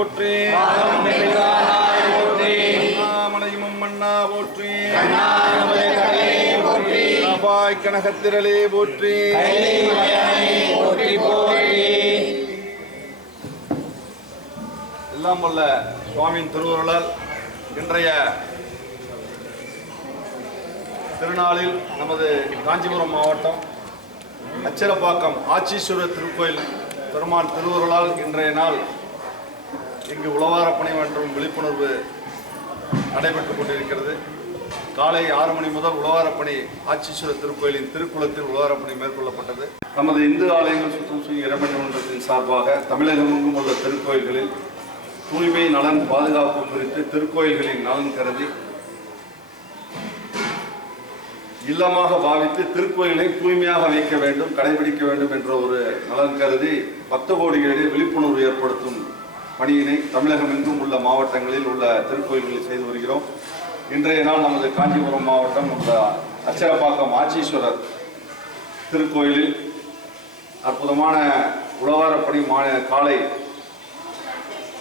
போற்றி. அண்ணாமலையும் மன்னா போற்றி. பாய் கனகத்திரளே போற்றி. எல்லாம் வல்ல சுவாமியின் திருவுருளால் இன்றைய திருநாளில் நமது காஞ்சிபுரம் மாவட்டம் அச்சிரப்பாக்கம் ஆச்சீஸ்வரர் திருக்கோயில் பெருமான் திருவுருளால் இன்றைய நாள் இங்கு உளவாரப்பணி மற்றும் விழிப்புணர்வு நடைபெற்றுக் கொண்டிருக்கிறது. காலை ஆறு மணி முதல் உழவாரப்பணி ஆச்சீஸ்வரர் திருக்கோயிலின் திருக்குளத்தில் உழவாரப்பணி மேற்கொள்ளப்பட்டது. நமது இந்து ஆலயங்கள் சுத்தம் செய்யும் மன்றத்தின் சார்பாக தமிழகமெங்கும் உள்ள திருக்கோயில்களில் தூய்மை நலன் பாதுகாப்பு குறித்து திருக்கோயில்களின் நலன் கருதி இல்லமாக பாவித்து திருக்கோயிலை தூய்மையாக வைக்க வேண்டும் கடைபிடிக்க வேண்டும் என்ற ஒரு நலன் கருதி பக்த கோடிகளிடையே விழிப்புணர்வு ஏற்படுத்தும் பணியினை தமிழகம் எங்கும் உள்ள மாவட்டங்களில் உள்ள திருக்கோயில்களில் செய்து வருகிறோம். இன்றைய நாள் நமது காஞ்சிபுரம் மாவட்டம் உள்ள அச்சரப்பாக்கம் ஆச்சீஸ்வரர் திருக்கோயிலில் அற்புதமான உழவாரப்பணி மா காலை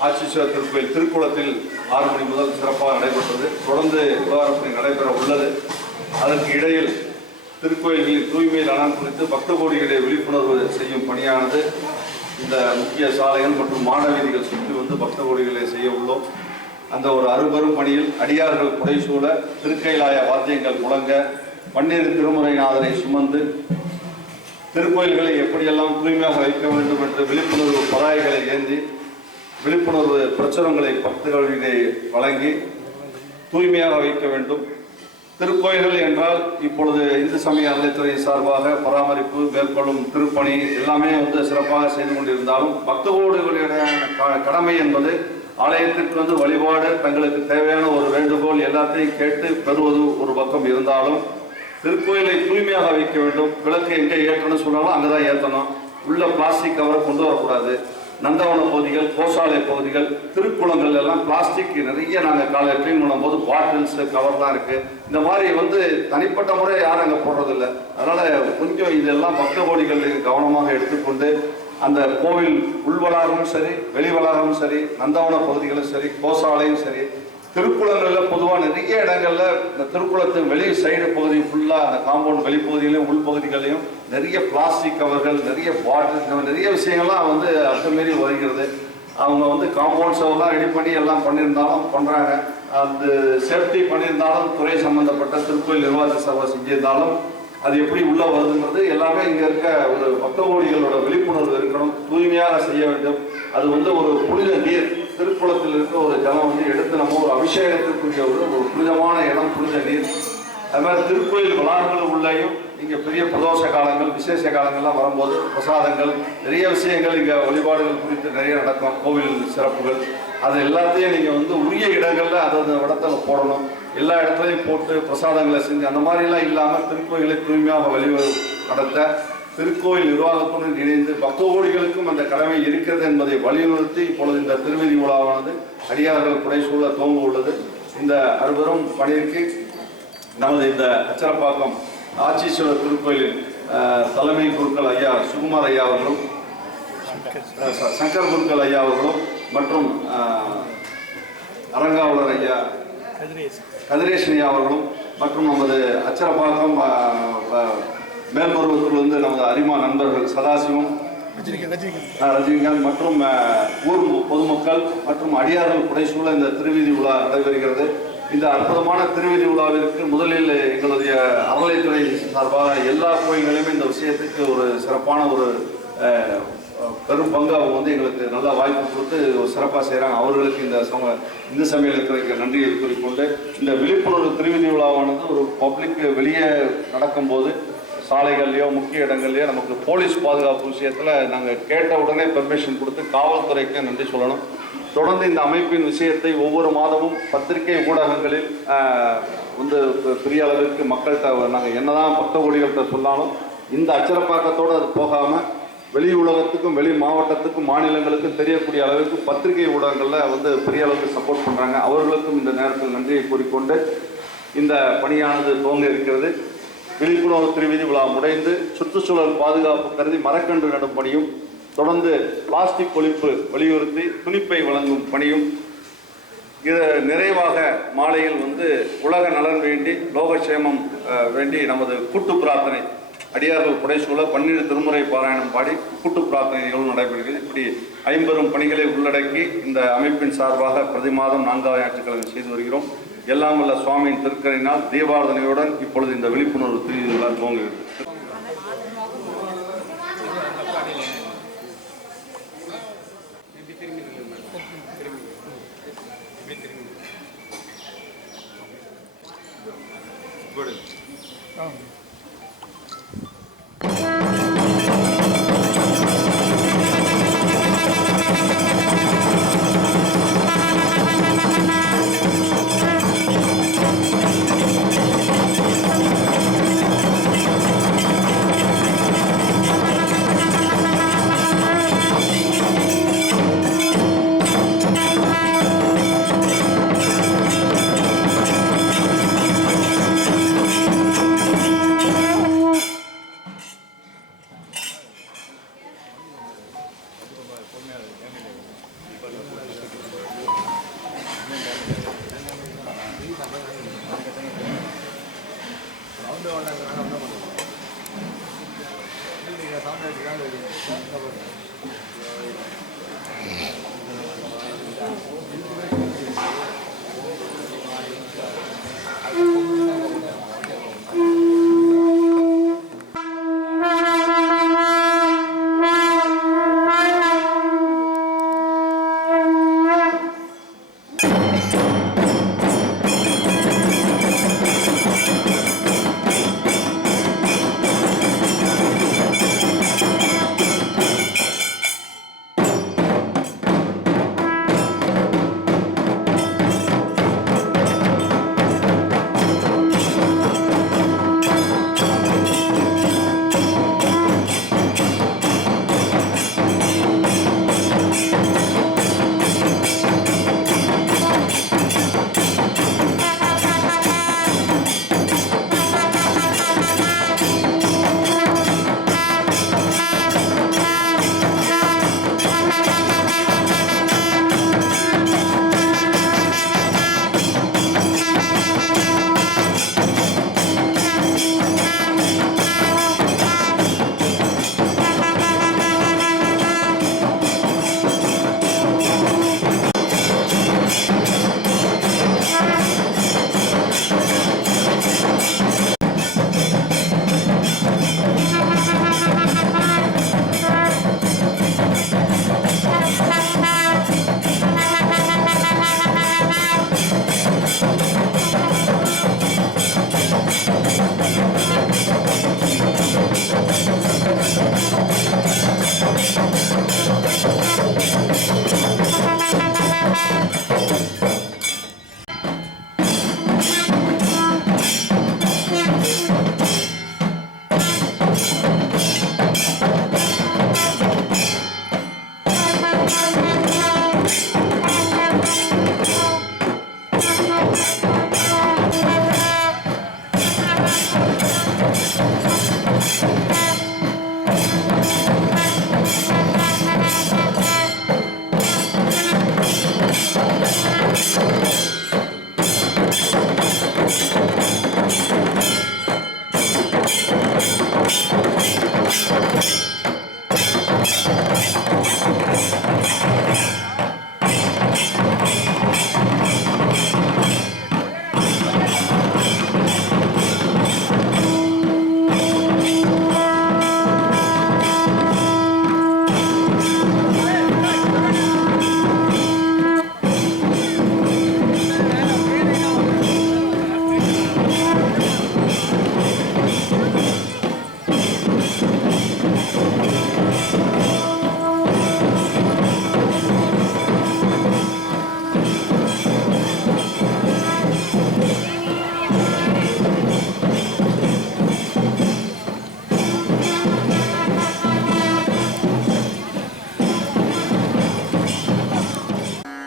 ஆச்சீஸ்வரர் திருக்கோயில் திருக்குளத்தில் ஆறு மணி முதல் சிறப்பாக நடைபெற்றது. தொடர்ந்து உலகப்பணி நடைபெற உள்ளது. அதற்கு இடையில் திருக்கோயில்களின் தூய்மை நலன் குறித்து பக்த கோடிகளை விழிப்புணர்வு செய்யும் பணியானது இந்த முக்கிய சாலைகள் மற்றும் மாட சுற்றி வந்து பக்த கோடிகளை செய்ய உள்ளோம். அந்த ஒரு அறுபெரும் பணியில் அடியார்கள் புடைசூழ திருக்கைலாய வாத்தியங்கள் முழங்க பன்னீர் திருமுறைநாதனை சுமந்து திருக்கோயில்களை எப்படியெல்லாம் தூய்மையாக வைக்க வேண்டும் என்று விழிப்புணர்வு பதாகைகளை ஏந்தி விழிப்புணர்வு பிரச்சுரங்களை பக்தர்களிடையே வழங்கி தூய்மையாக வைக்க வேண்டும். திருக்கோயில்கள் என்றால் இப்பொழுது இந்து சமய அறநிலைத்துறை சார்பாக பராமரிப்பு மேற்கொள்ளும் திருப்பணி எல்லாமே வந்து சிறப்பாக செய்து கொண்டிருந்தாலும் பக்தகோடுகளுடைய க- கடமை என்பது ஆலயத்திற்கு வந்து வழிபாடு தங்களுக்கு தேவையான ஒரு வேண்டுகோள் எல்லாத்தையும் கேட்டு பெறுவது ஒரு பக்கம் இருந்தாலும் திருக்கோயிலை தூய்மையாக வைக்க வேண்டும். விளக்கு எங்கே ஏற்றணும்னு சொன்னாலும் அங்கே தான் ஏற்றணும். உள்ள பிளாஸ்டிக் கவரை கொண்டு வரக்கூடாது. நந்தவன பகுதிகள் கோசாலை பகுதிகள் திருக்குளங்கள் எல்லாம் பிளாஸ்டிக் நிறைய நாங்கள் காலையில் க்ளீன் பண்ணும்போது பாட்டில்ஸ் கவர்லாம் இருக்குது இந்த மாதிரி வந்து தனிப்பட்ட முறை யாரும் அங்கே போடுறதில்ல. அதனால் கொஞ்சம் இதெல்லாம் பக்த கோடிகள் கவனமாக எடுத்துக்கொண்டு அந்த கோவில் உள்வளாகமும் சரி வெளி வளாகமும் சரி நந்தவன பகுதிகளும் சரி கோசாலையும் சரி திருக்குளங்களில் பொதுவாக நிறைய இடங்களில் இந்த திருக்குளத்தின் வெளி சைடு பகுதி ஃபுல்லாக அந்த காம்பவுண்ட் வெளிப்பகுதியிலையும் உள்பகுதிகளையும் நிறைய பிளாஸ்டிக் கவர்கள் நிறைய பாட்டில் இந்த நிறைய விஷயங்கள்லாம் வந்து அத்துமீறி வருகிறது. அவங்க வந்து காம்பவுண்ட் எல்லாம் ரெடி பண்ணி எல்லாம் பண்ணியிருந்தாலும் பண்ணுறாங்க அந்த சேஃப்டி பண்ணியிருந்தாலும் துறை சம்மந்தப்பட்ட திருக்கோயில் நிர்வாக சபை செஞ்சிருந்தாலும் அது எப்படி உள்ளே வருதுங்கிறது எல்லாமே இங்கே இருக்க ஒரு பக்த கோடிகளோட விழிப்புணர்வு இருக்கணும். தூய்மையாக செய்ய வேண்டும். அது வந்து ஒரு புனித நீர். திருக்குளத்தில் இருக்க ஒரு ஜலம் வந்து எடுத்து நம்ம ஒரு அபிஷேகத்திற்குரிய ஒரு ஒரு புனிதமான இடம் புனித நீர். அது மாதிரி திருக்கோயில் வளாகங்கள் உள்ளேயும் இங்கே பெரிய பிரதோஷ காலங்கள் விசேஷ காலங்கள்லாம் வரும்போது பிரசாதங்கள் நிறைய விஷயங்கள் இங்கே வழிபாடுகள் குறித்து நிறைய நடக்கும். கோவில் சிறப்புகள். அது எல்லாத்தையும் நீங்கள் வந்து உரிய இடங்களில் அதை அந்த இடத்துல போடணும். எல்லா இடத்துலையும் போட்டு பிரசாதங்களை செஞ்சு அந்த மாதிரிலாம் இல்லாமல் திருக்கோயிலை தூய்மையாக வழி நடத்த திருக்கோயில் நிர்வாகத்துடன் இணைந்து பக்த கோடிகளுக்கும் அந்த கடமை இருக்கிறது என்பதை வலியுறுத்தி இப்பொழுது இந்த திருவதி விழாவானது அடியார்கள் புடைசூழ துவங்க உள்ளது. இந்த அறுபெரும் பணிக்கு நமது இந்த அச்சரப்பாக்கம் ஆச்சீஸ்வரர் திருக்கோயிலின் தலைமை குருக்கள் ஐயா சுகுமார் ஐயா அவர்களும் சங்கர் குருக்கள் ஐயா அவர்களும் மற்றும் அரங்காவலர் ஐயா கதிரேசன். ஐயா அவர்களும் மற்றும் நமது அச்சரப்பாக்கம் அஹ், மேல்மருவத்திலிருந்து நமது அரிமா நண்பர்கள் சதாசிவம் ரஜினிகாந்த் மற்றும் ஊர் பொதுமக்கள் மற்றும் அடியார்கள் புடைசூழ இந்த திருவீதி விழா நடைபெறுகிறது. இந்த அற்புதமான திருவீதி விழாவிற்கு முதலில் எங்களுடைய அறநிலைத்துறை சார்பாக எல்லா கோயில்களையுமே இந்த விஷயத்துக்கு ஒரு சிறப்பான ஒரு பெரும் பங்கு அவங்க வந்து எங்களுக்கு நல்ல வாய்ப்பு கொடுத்து ஒரு சிறப்பாக செய்கிறாங்க அவர்களுக்கு இந்த சம இந்து சமயத்துறைக்கு நன்றியை கூறிக்கொண்டு இந்த விழிப்புணர்வு திருவிதி விழாவானது ஒரு பப்ளிக் வெளியே நடக்கும்போது சாலைகள்லையோ முக்கிய இடங்கள்லையோ நமக்கு போலீஸ் பாதுகாப்பு விஷயத்தில் நாங்கள் கேட்ட உடனே பெர்மிஷன் கொடுத்து காவல்துறைக்கு நன்றி சொல்லணும். தொடர்ந்து இந்த அமைப்பின் விஷயத்தை ஒவ்வொரு மாதமும் பத்திரிகை ஊடகங்களில் வந்து பெரிய அளவிற்கு மக்கள்கிட்ட நாங்கள் என்னதான் பக்த கோடிகள்கிட்ட சொன்னாலும் இந்த அச்சரப்பாக்கத்தோடு அது போகாமல் வெளி உலகத்துக்கும் வெளி மாவட்டத்துக்கும் மாநிலங்களுக்கும் தெரியக்கூடிய அளவுக்கு பத்திரிகை ஊடகங்களில் வந்து பெரிய அளவுக்கு சப்போர்ட் பண்ணுறாங்க அவர்களுக்கும் இந்த நேரத்தில் நன்றியை கூறிக்கொண்டு இந்த பணியானது துவங்க இருக்கிறது. விழிப்புணர்வு திருவிதி விழா முடைந்து சுற்றுச்சூழல் பாதுகாப்பு கருதி மரக்கன்று நடும் பணியும் தொடர்ந்து பிளாஸ்டிக் ஒழிப்பு வலியுறுத்தி துணிப்பை வழங்கும் பணியும் இது நிறைவாக மாலையில் வந்து உலக நலன் வேண்டி லோகக்ஷேமம் வேண்டி நமது கூட்டு பிரார்த்தனை அடியார்கள் புடைசூழ பன்னிரு திருமுறை பாராயணம் பாடி கூட்டு பிரார்த்தனை நிகழ்வு நடைபெறுகிறது. இப்படி ஐம்பெரும் பணிகளை உள்ளடக்கி இந்த அமைப்பின் சார்பாக பிரதி மாதம் நான்காவது ஞாயிற்றுக்கிழமை செய்து வருகிறோம். எல்லாம் வல்ல சுவாமியின் திருக்கரினால் தீபாரதனையுடன் இப்பொழுது இந்த விழிப்புணர்வு திருவிழா துவங்குகிறது.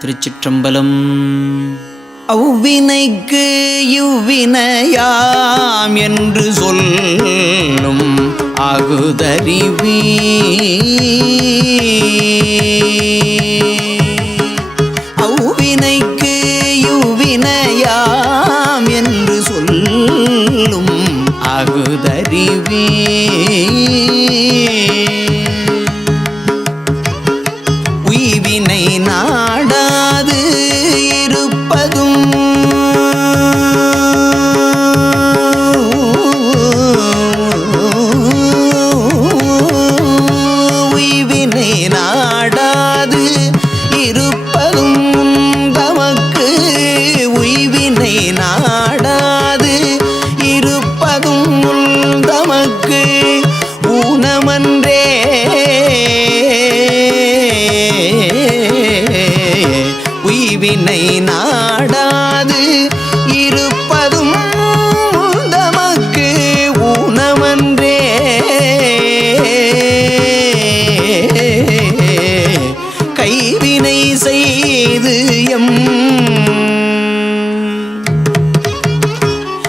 திருச்சிற்றம்பலம். அவ்வினைக்கு இவ்வினையாம் என்று சொல்லும் அகுதறிவீ. என்னை நாடாது. இருப்பதும் தமக்கு ஊனமன்றே. கைவினை செய்து எம்.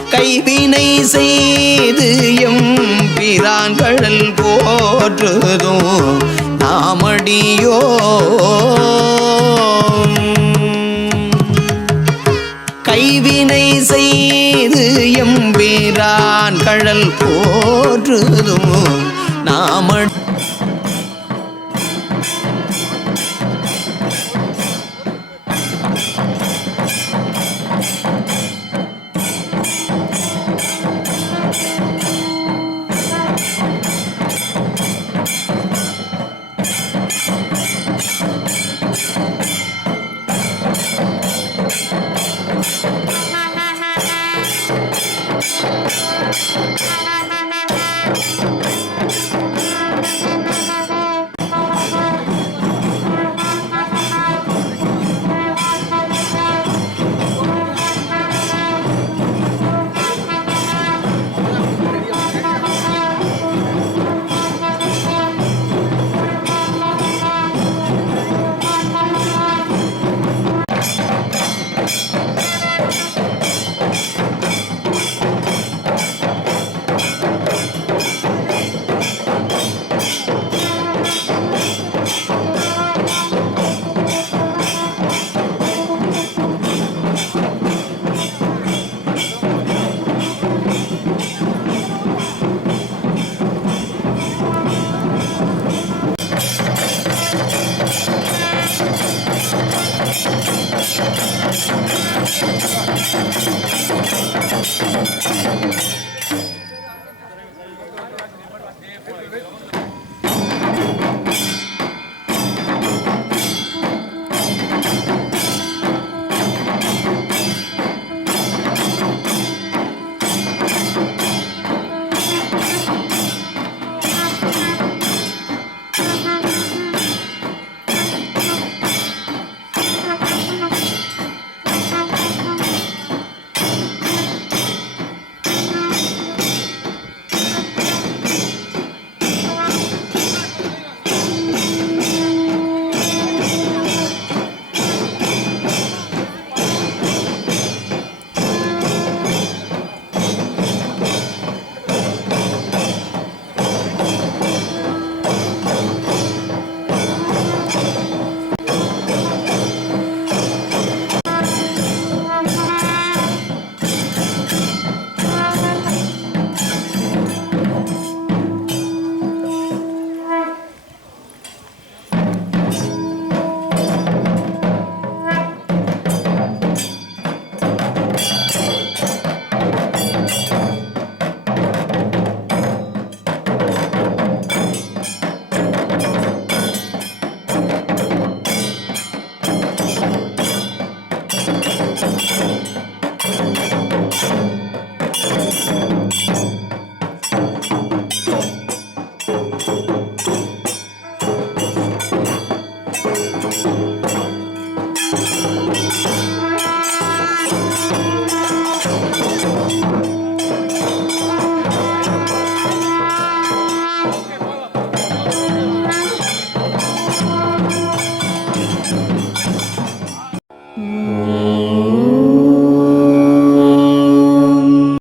கைவினை செய்து எம். பிரான்கடல் போற்றுதும் நாமடியோ எம்பிரான் கழல் போற்றுதும் நாம